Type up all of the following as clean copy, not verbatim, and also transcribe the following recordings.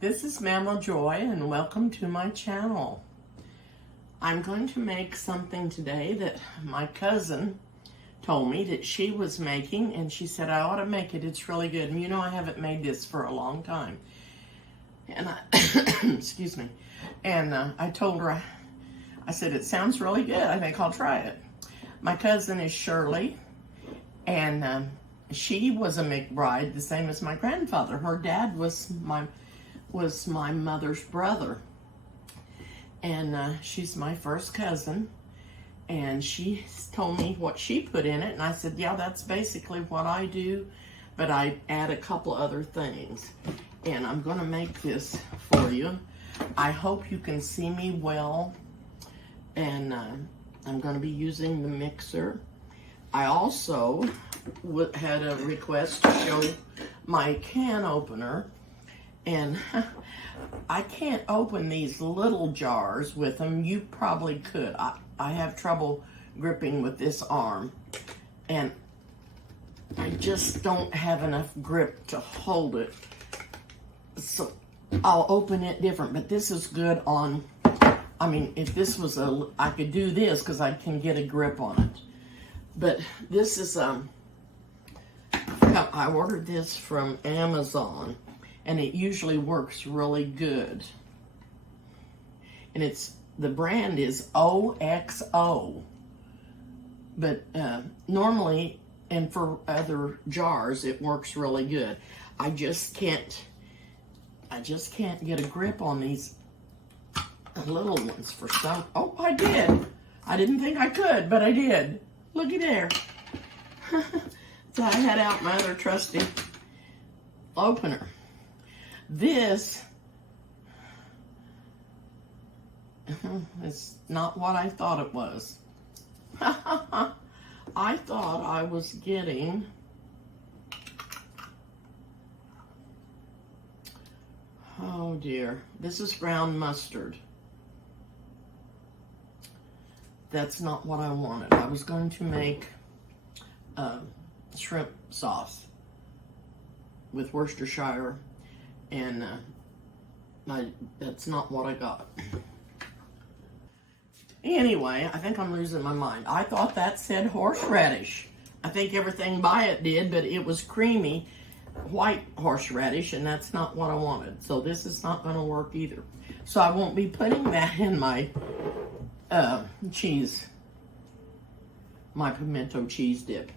This is Mama Joy and welcome to my channel. I'm going to make something today that my cousin told me that she was making, and she said I ought to make it. It's really good. And you know I haven't made this for a long time. And excuse me. And I told her, I said, it sounds really good. I think I'll try it. My cousin is Shirley, and she was a McBride, the same as my grandfather. Her dad was my mother's brother, and she's my first cousin, and she told me what she put in it, and I said, yeah, that's basically what I do, but I add a couple other things, and I'm going to make this for you. I hope you can see me well, and I'm going to be using the mixer. I also had a request to show my can opener, and I can't open these little jars with them. You probably could. I have trouble gripping with this arm, and I just don't have enough grip to hold it. So I'll open it different, but this is good on, I mean, if this was I could do this because I can get a grip on it. But this is, I ordered this from Amazon, and it usually works really good. And the brand is OXO. But normally, and for other jars, it works really good. I just can't get a grip on these little ones for some. Oh, I did. I didn't think I could, but I did. Looky there. So I had out my other trusty opener. This is not what I thought it was. I thought I was getting oh dear, this is brown mustard. That's not what I wanted. I was going to make shrimp sauce with Worcestershire, and that's not what I got. Anyway, I think I'm losing my mind. I thought that said horseradish. I think everything by it did, but it was creamy white horseradish, and that's not what I wanted. So this is not going to work either. So I won't be putting that in my cheese, my pimento cheese dip.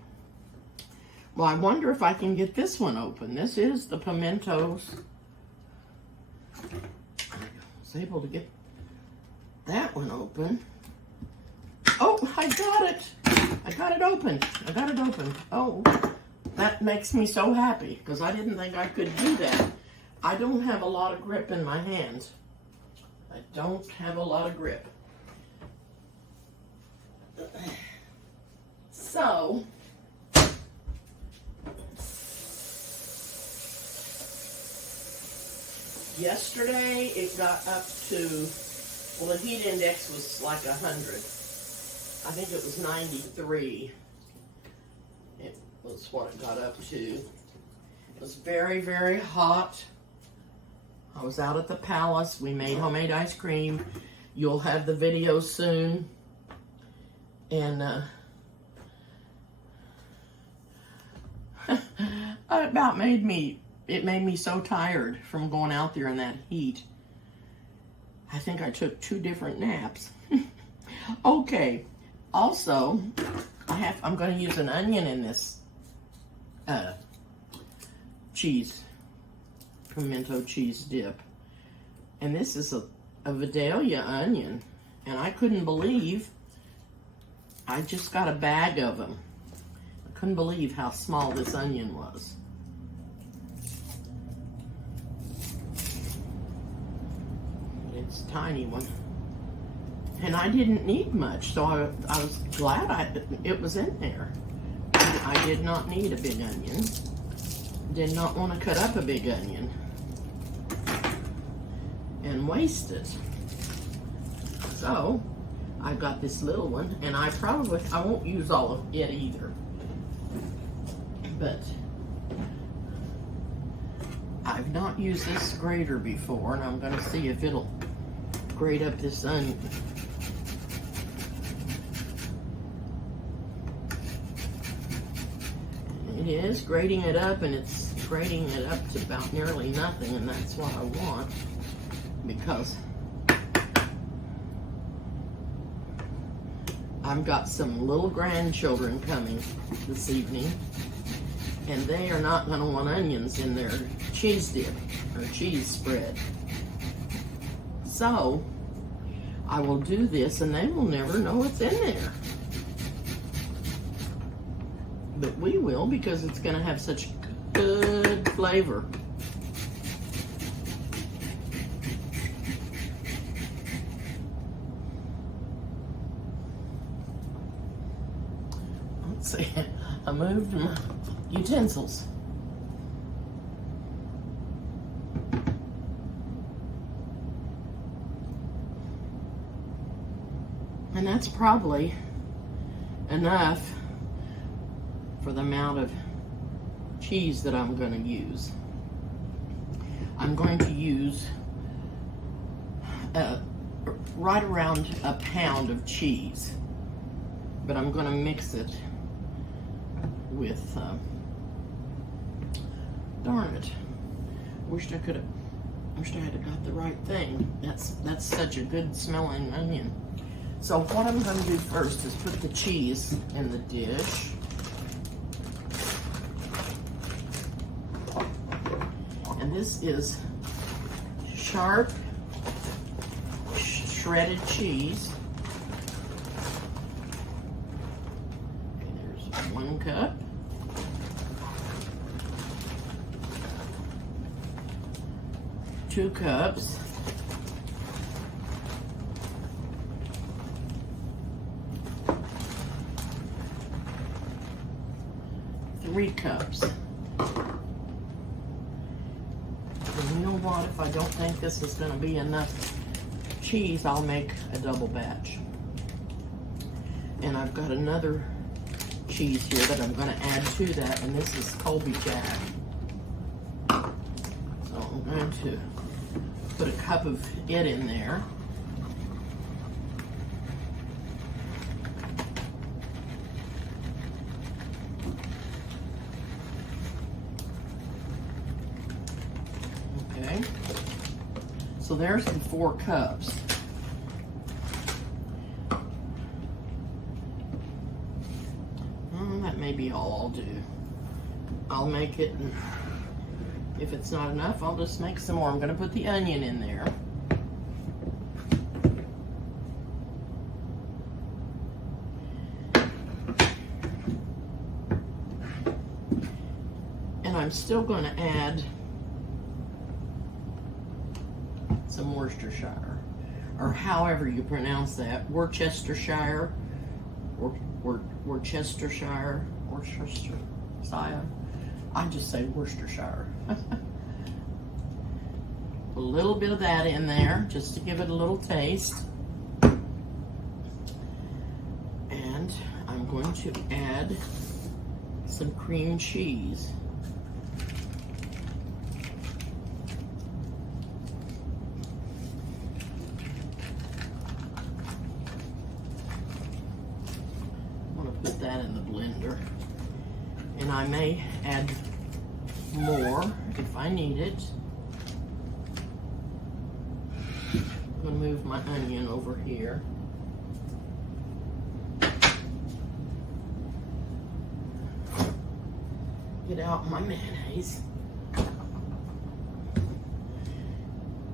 Well, I wonder if I can get this one open. This is the pimentos. I was able to get that one open. Oh, I got it. I got it open. I got it open. Oh, that makes me so happy because I didn't think I could do that. I don't have a lot of grip in my hands. I don't have a lot of grip. So, yesterday it got up to, well, the heat index was like 100. I think it was 93. It was what it got up to. It was very, very hot. I was out at the palace. We made homemade ice cream. You'll have the video soon. And it made me so tired from going out there in that heat. I think I took 2 different naps. Okay. Also, I'm going to use an onion in this pimento cheese dip. And this is a Vidalia onion. And I couldn't believe, I just got a bag of them. I couldn't believe how small this onion was. It's a tiny one. And I didn't need much, so I was glad it was in there. I did not need a big onion. Did not want to cut up a big onion and waste it. So I've got this little one, and I won't use all of it either. But I've not used this grater before, and I'm going to see if it'll grate up this onion. It is grating it up, and it's grating it up to about nearly nothing, and that's what I want, because I've got some little grandchildren coming this evening, and they are not going to want onions in their cheese dip or cheese spread. So I will do this, and they will never know what's in there. But we will, because it's going to have such good flavor. Let's see, I moved my utensils. And that's probably enough for the amount of cheese that I'm going to use. I'm going to use right around a pound of cheese, but I'm going to mix it with, darn it, wish I had got the right thing. That's such a good smelling onion. So what I'm going to do first is put the cheese in the dish. And this is sharp shredded cheese. Okay, there's 1 cup. Two cups. 3 cups. And you know what? If I don't think this is going to be enough cheese, I'll make a double batch. And I've got another cheese here that I'm going to add to that, and this is Colby Jack. So I'm going to put a cup of it in there. Okay, so there's the 4 cups. That may be all I'll do. I'll make it, and if it's not enough, I'll just make some more. I'm going to put the onion in there. And I'm still going to add some Worcestershire, or however you pronounce that, Worcestershire, or Worcestershire, I just say Worcestershire. A little bit of that in there, just to give it a little taste. And I'm going to add some cream cheese. Put that in the blender, and I may add more if I need it. I'm going to move my onion over here. Get out my mayonnaise,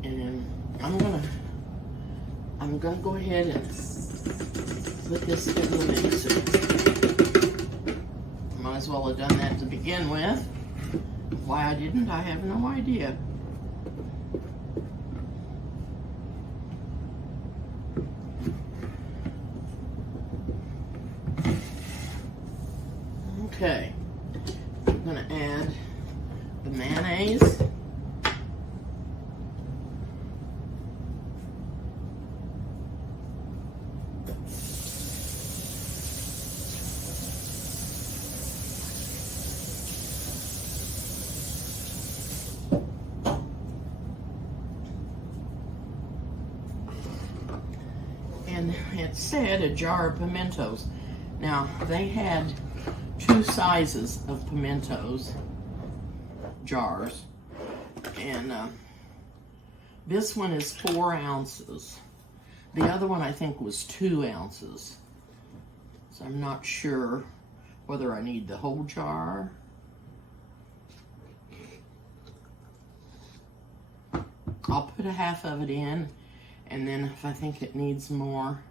and I'm gonna go ahead and put this in the mixer. Might as well have done that to begin with. Why I didn't, I have no idea. Okay, I'm gonna add the mayonnaise. said a jar of pimentos. Now, they had 2 sizes of pimentos jars, and this one is 4 ounces. The other one I think was 2 ounces. So I'm not sure whether I need the whole jar. I'll put a half of it in, and then if I think it needs more,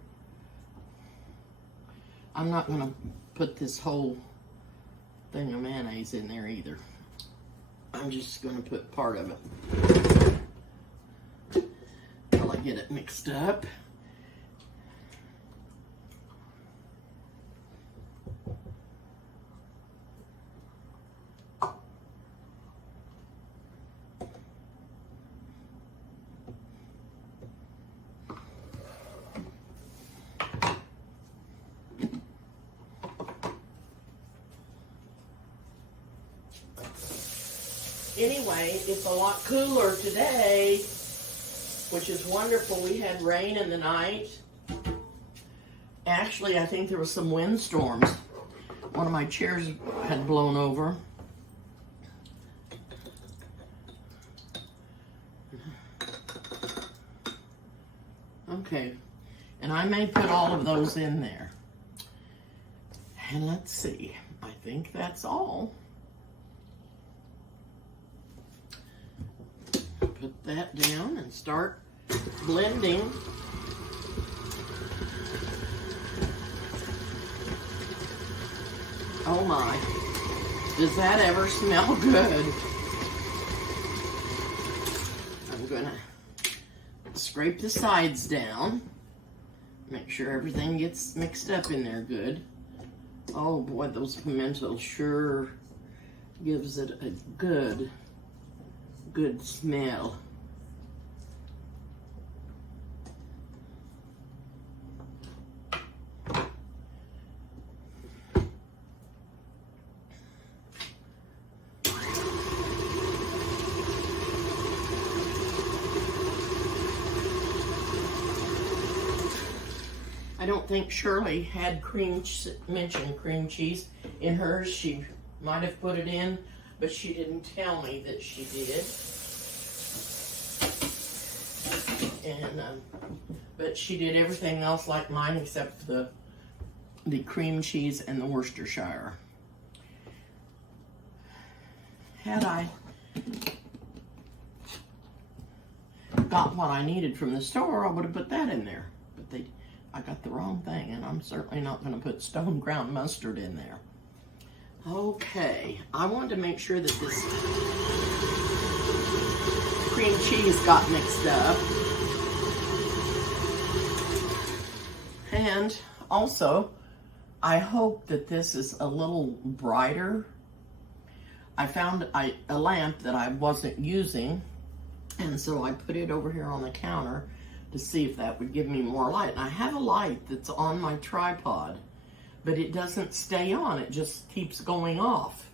I'm not going to put this whole thing of mayonnaise in there either. I'm just going to put part of it till I get it mixed up. Anyway, it's a lot cooler today, which is wonderful. We had rain in the night. Actually, I think there were some windstorms. One of my chairs had blown over. Okay, and I may put all of those in there. And let's see, I think that's all. Put that down and start blending. Oh my, does that ever smell good? I'm gonna scrape the sides down, make sure everything gets mixed up in there good. Oh boy, those pimentos sure gives it a good smell. I don't think Shirley had mentioned cream cheese in hers. She might have put it in, but she didn't tell me that she did. And but she did everything else like mine except the cream cheese and the Worcestershire. Had I got what I needed from the store, I would have put that in there. But I got the wrong thing, and I'm certainly not going to put stone ground mustard in there. Okay, I wanted to make sure that this cream cheese got mixed up. And also, I hope that this is a little brighter. I found a lamp that I wasn't using, and so I put it over here on the counter to see if that would give me more light. And I have a light that's on my tripod, but it doesn't stay on. It just keeps going off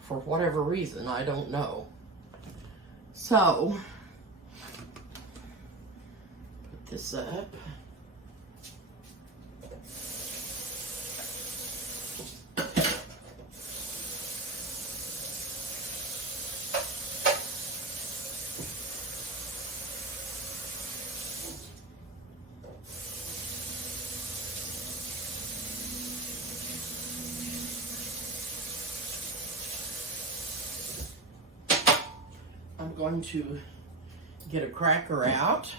for whatever reason. I don't know. So, put this up. I'm going to get a cracker out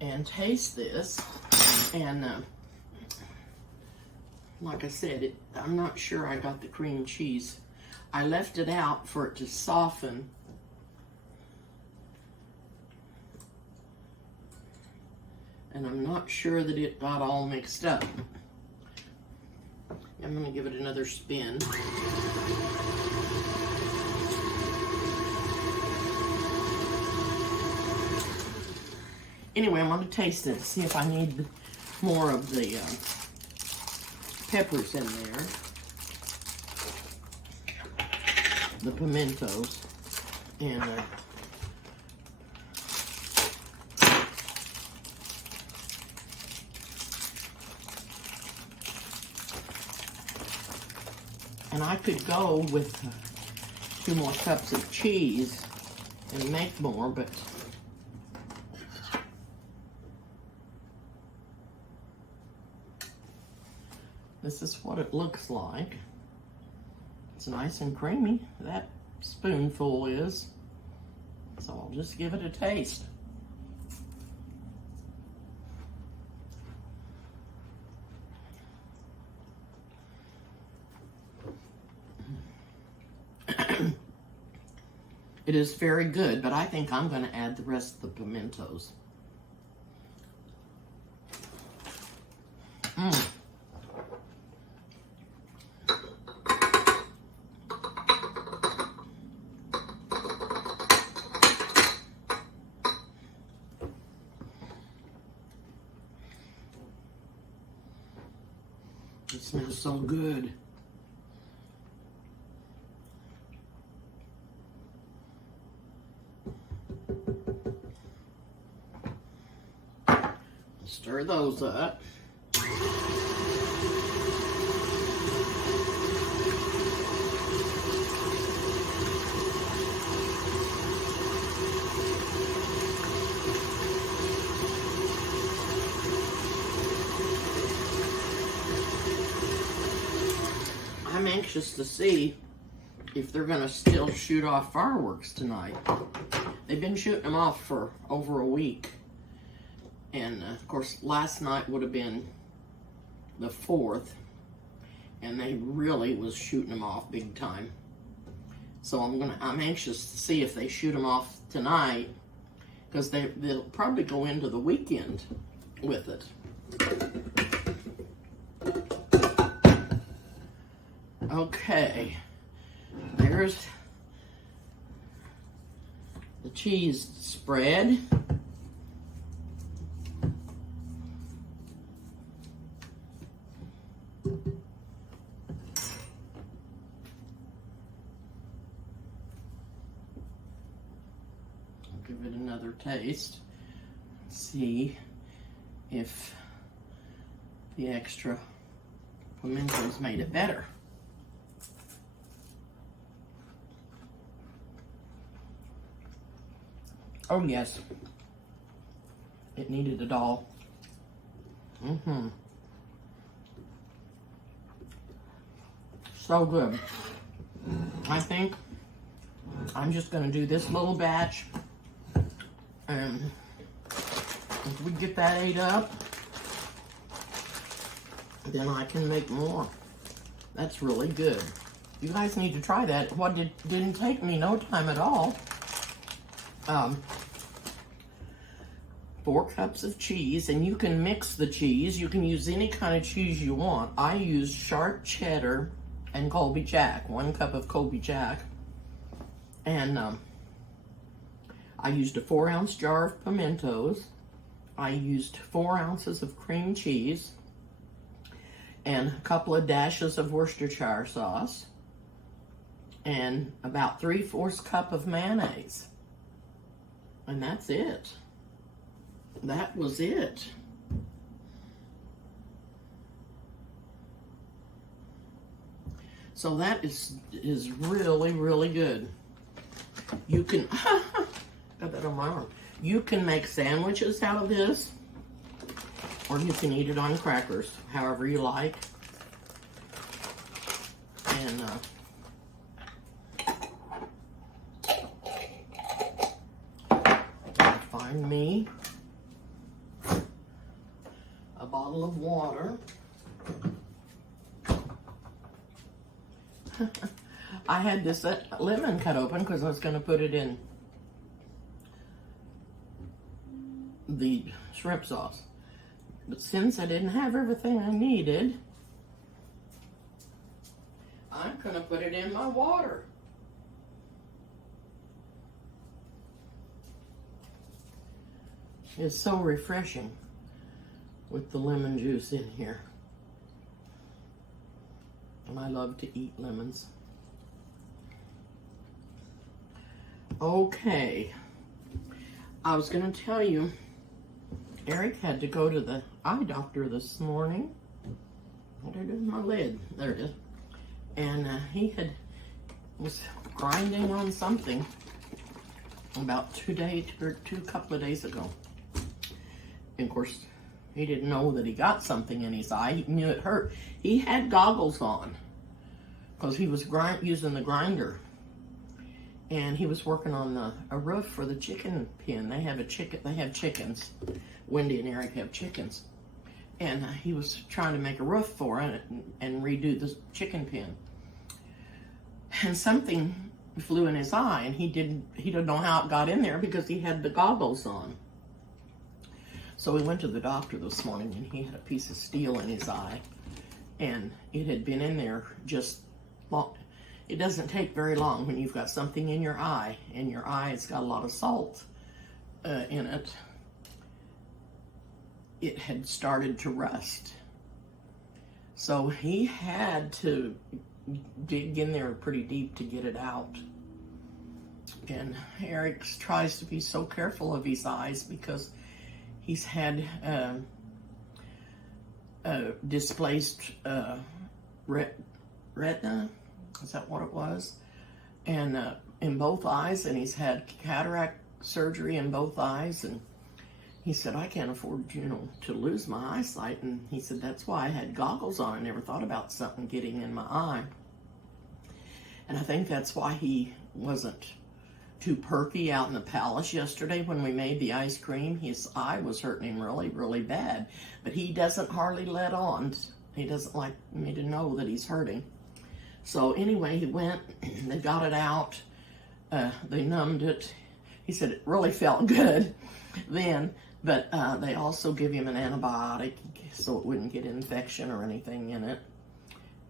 and taste this. And like I said, I'm not sure I got the cream cheese. I left it out for it to soften. And I'm not sure that it got all mixed up. I'm going to give it another spin. Anyway, I'm going to taste it, see if I need more of the peppers in there. The pimentos. And And I could go with 2 more cups of cheese and make more, but this is what it looks like. It's nice and creamy, that spoonful is. So I'll just give it a taste. It is very good, but I think I'm going to add the rest of the pimentos. It smells so good. Stir those up. I'm anxious to see if they're going to still shoot off fireworks tonight. They've been shooting them off for over a week. And of course, last night would have been the 4th, and they really was shooting them off big time. So I'm anxious to see if they shoot them off tonight, because they'll probably go into the weekend with it. Okay, there's the cheese spread. I'll give it another taste. See if the extra pimentos made it better. Oh yes, it needed it all. So good. I think I'm just gonna do this little batch, and if we get that ate up, then I can make more. That's really good. You guys need to try that. Didn't take me no time at all. 4 cups of cheese, and you can mix the cheese. You can use any kind of cheese you want. I use sharp cheddar and Colby Jack, 1 cup of Colby Jack. And I used a 4-ounce jar of pimentos. I used 4 ounces of cream cheese and a couple of dashes of Worcestershire sauce and about 3/4 cup of mayonnaise. And that's it. That was it. So that is really, really good. You can, got that on my arm. You can make sandwiches out of this, or you can eat it on crackers, however you like. And find me a bottle of water. I had this lemon cut open because I was going to put it in the shrimp sauce. But since I didn't have everything I needed, I'm going to put it in my water. It's so refreshing with the lemon juice in here. And I love to eat lemons. Okay. I was going to tell you, Eric had to go to the eye doctor this morning. What did I do with my lid? There it is. and he was grinding on something about two couple of days ago. And of course, he didn't know that he got something in his eye. He knew it hurt. He had goggles on because he was using the grinder. And he was working on a roof for the chicken pen. They have chickens. Wendy and Eric have chickens. And he was trying to make a roof for it and redo the chicken pen. And something flew in his eye, and he didn't know how it got in there because he had the goggles on. So we went to the doctor this morning, and he had a piece of steel in his eye, and it had been in there just long. It doesn't take very long when you've got something in your eye, and your eye has got a lot of salt in it. It had started to rust. So he had to dig in there pretty deep to get it out. And Eric tries to be so careful of his eyes because he's had displaced retina. Is that what it was? And in both eyes, and he's had cataract surgery in both eyes. And he said, I can't afford, to lose my eyesight. And he said, that's why I had goggles on. I never thought about something getting in my eye. And I think that's why he wasn't too perky out in the palace yesterday when we made the ice cream. His eye was hurting him really, really bad. But he doesn't hardly let on. He doesn't like me to know that he's hurting. So anyway, he went, they got it out, they numbed it. He said it really felt good then, but they also give him an antibiotic so it wouldn't get infection or anything in it,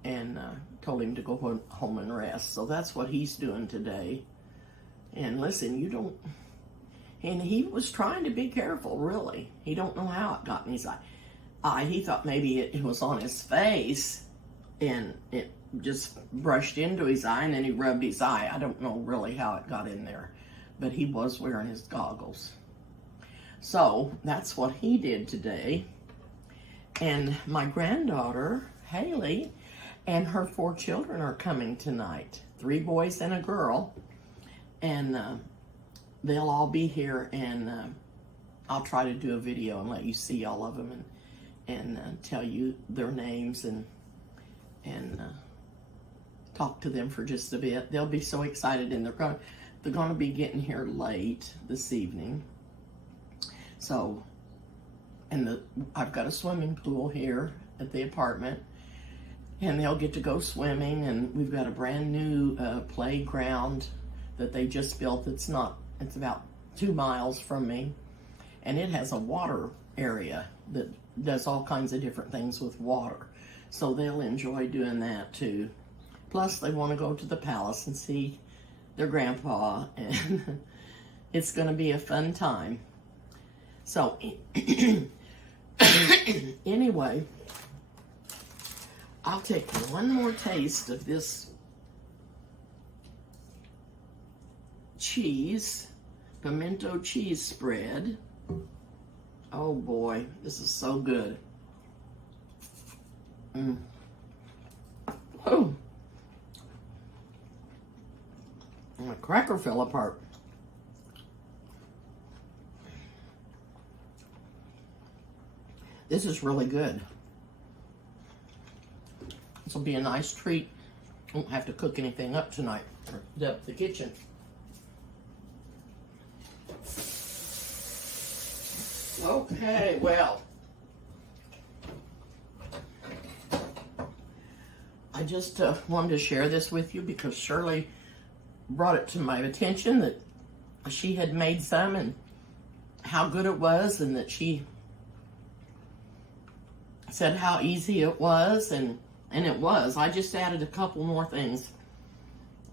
and told him to go home and rest. So that's what he's doing today. And listen, and he was trying to be careful, really. He don't know how it got in his eye. He thought maybe it was on his face, and it just brushed into his eye, and then he rubbed his eye. I don't know really how it got in there, but he was wearing his goggles. So that's what he did today. And my granddaughter, Haley, and her 4 children are coming tonight. 3 boys and a girl. And they'll all be here, and I'll try to do a video and let you see all of them and tell you their names and talk to them for just a bit. They'll be so excited, and they're going to be getting here late this evening. So, I've got a swimming pool here at the apartment, and they'll get to go swimming. And we've got a brand new playground that they just built. It's about 2 miles from me, and it has a water area that does all kinds of different things with water. So they'll enjoy doing that too. Plus, they want to go to the palace and see their grandpa, and it's going to be a fun time. So, anyway, I'll take one more taste of this pimento cheese spread. Oh boy, this is so good. Oh. My cracker fell apart. This is really good. This will be a nice treat. Won't have to cook anything up tonight or up the kitchen. Okay, well, I just wanted to share this with you because Shirley brought it to my attention that she had made some and how good it was, and that she said how easy it was, and it was. I just added a couple more things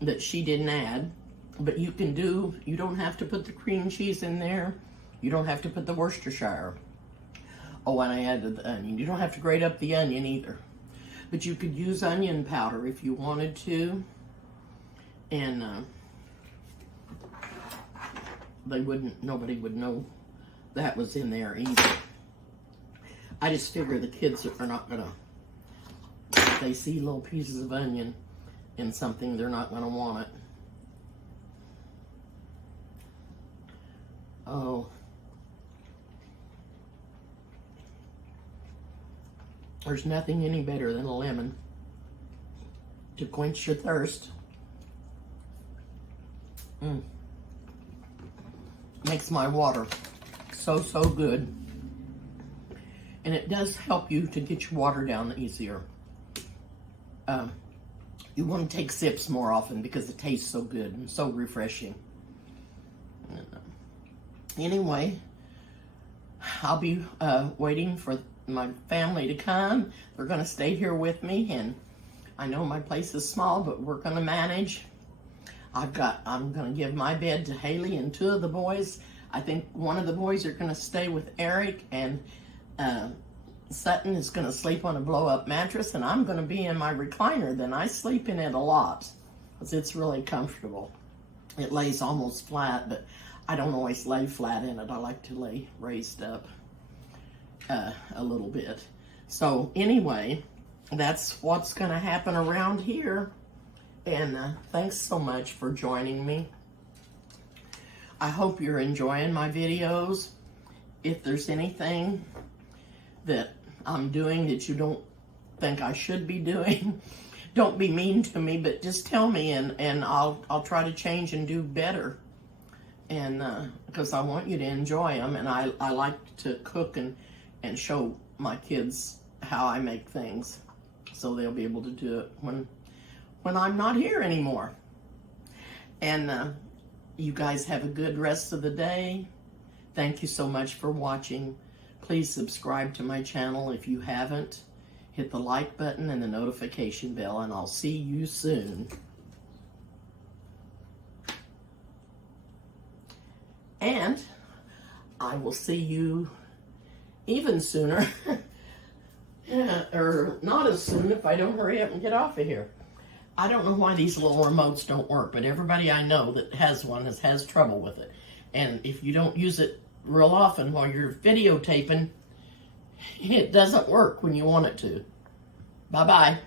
that she didn't add, but you don't have to put the cream cheese in there. You don't have to put the Worcestershire. Oh, and I added the onion. You don't have to grate up the onion either, but you could use onion powder if you wanted to. And nobody would know that was in there either. I just figure the kids are not gonna, if they see little pieces of onion, in something, they're not going to want it. Oh. There's nothing any better than a lemon to quench your thirst. Makes my water so good. And it does help you to get your water down easier. You want to take sips more often because it tastes so good and so refreshing. Anyway, I'll be waiting for my family to come. They're going to stay here with me, and I know my place is small, but we're going to manage. I'm going to give my bed to Haley and 2 of the boys. I think one of the boys are going to stay with Eric, and Sutton is going to sleep on a blow-up mattress, and I'm going to be in my recliner. Then I sleep in it a lot because it's really comfortable. It lays almost flat, but I don't always lay flat in it. I like to lay raised up a little bit. So anyway, that's what's going to happen around here. And thanks so much for joining me. I hope you're enjoying my videos. If there's anything that I'm doing that you don't think I should be doing, don't be mean to me, but just tell me, and I'll try to change and do better. And because I want you to enjoy them, and I like to cook and show my kids how I make things, so they'll be able to do it when I'm not here anymore. And you guys have a good rest of the day. Thank you so much for watching. Please subscribe to my channel if you haven't. Hit the like button and the notification bell, and I'll see you soon. And I will see you even sooner, or not as soon if I don't hurry up and get off of here. I don't know why these little remotes don't work, but everybody I know that has one has trouble with it. And if you don't use it real often while you're videotaping, it doesn't work when you want it to. Bye-bye.